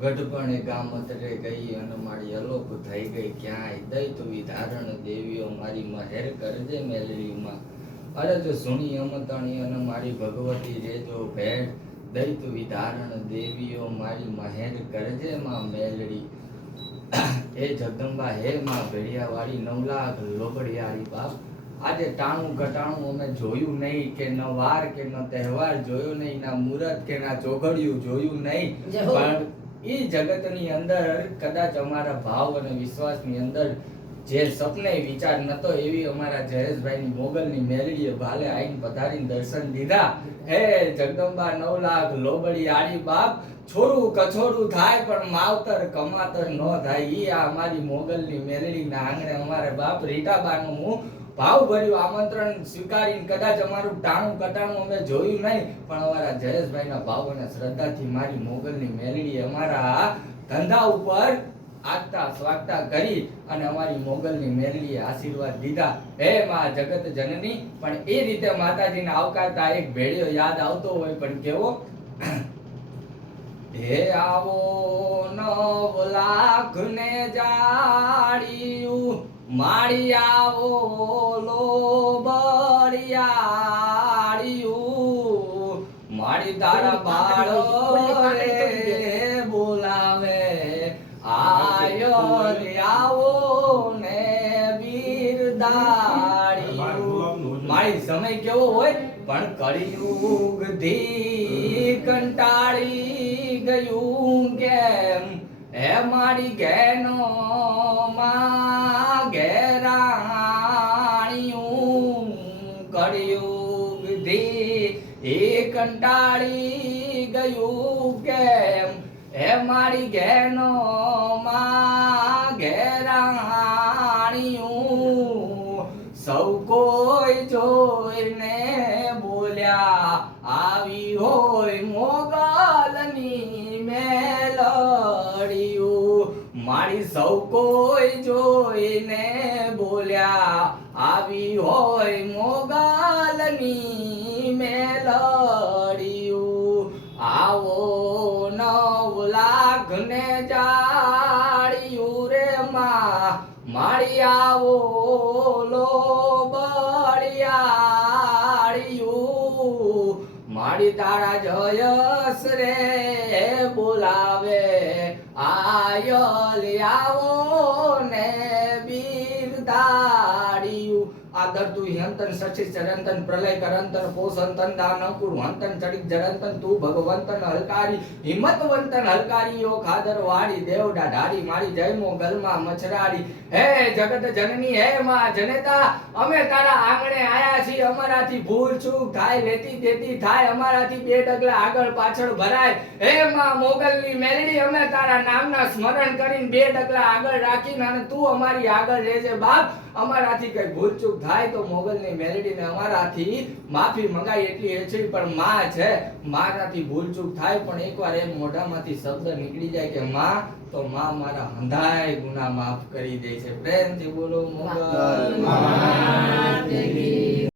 ગઢપણે ગામ અત્રે ગઈ અને મારી અલોપ થઈ ગઈ ક્યાંય દઈ તું ધારણ દેવીઓ મારી મહેર કરજે મેલડીમાં અરજ સુણી અમતણી અને મારી ભગવતી રેજો ભેટ દઈ તું ધારણ દેવીઓ મારી મહેર કરજે માં મેલડી હે જગદંબા હે માં ભેડિયાવાળી 9 લાખ લોબડિયાળી બાપ આજે ટાણું ઘટાણું અમે જોયું નહીં કે ન વાર કે ન તહેવાર જોયો નહીં ના મુહૂર્ત કે ના ચોઘડિયું જોયું નહીં પણ એ જગતની અંદર કદાચ અમારા ભાવ અને વિશ્વાસની અંદર જે સપને વિચાર નતો એવી અમારા જયેશભાઈની મોગલની મેલડીએ ભાલે આઈને પધારીને દર્શન દીધા હે જગદંબા 9 લાખ લોબડી આડી બાપ છોરું કછોરું થાય પણ માવતર કમાતર ન થાય ઈ આ અમારી મોગલની મેલડીના આંગણે અમારે બાપ રીટાબાનું હું ભાવ ભર્યું આમંત્રણ સ્વીકારીને કદાચ અમારું ટાણું કટાણું અમે જોયું નહીં પણ અમારા જયેશભાઈના ભાવ અને શ્રદ્ધાથી મારી મોગલની મેલડીએ અમારા ધંધા ઉપર આગતા સ્વાગતા કરી અને અમારી મોગલની મેલડીએ આશીર્વાદ દીધા હે માં જગત જનની પણ એ રીતે માતાજીને આવકારતા એક ભેડિયો યાદ આવતો હોય પણ કેવો હે આવો 9 લાખ ને જાડિયું માળી આવો લોબડિયાળિયું માળી તારા બાળો રે બોલાવે આયો આવો ને બિરદાળિયું માળી સમય કેવો હોય પણ કળિયુગ થી કંટાળી ગયું કેમ હે મારી ઘેનો માં ઘેરાણિયું કળિયુગ થી એ કંટાળી ગયું કેમ હે મારી ઘેનો માં ઘેરાણિયું સૌ કોઈ જોઈને બોલ્યા આવી હોય મોગલની મેલડીયું મારી સૌ કોઈ જોઈને બોલ્યા આવી હોય મોગલની મેલડીયું આવો 9 લાખ ને જાડિયું રે માં માળી આવો લોબડિયાળિયું માળી તારા જયસ રે બોલાવે આયલ આવો ને બિરદાળિયું આદરતું હંતન સચિ ચરંતન પ્રલય કરંતન પોષંતન દાનકુર હંતન ચડિક જરંતન તું ભગવંતન હલકારી હિંમતવંતન હલકારીઓ ખાદર વાડી દેવડા ઢાડી મારી જય મોગલમાં મછરાડી હે જગત જનની હે માં જનેતા અમે તારા આંગણે આયા છીએ અમારાથી ભૂલ ચૂક થાય લેતી દેતી થાય અમારાથી 2 ડગલા આગળ પાછળ ભરાય હે માં મોગલની મેલડી અમે તારા નામના સ્મરણ કરીને 2 ડગલા આગળ રાખીને અને તું અમારી આગળ રહેજે બાપ અમારાથી કઈ ભૂલ ચૂક થાય તો મોગલની મેલડીને અમારાથી માફી મંગાઈ એટલી હેચડી પણ માં છે મારાથી ભૂલ ચૂક થાય પણ એકવાર એમ મોઢામાંથી શબ્દ નીકળી જાય કે માં તો માં મારા હંધાય ગુનાહ માફ કરી દે છે પ્રેમથી બોલો મોગલ માત કી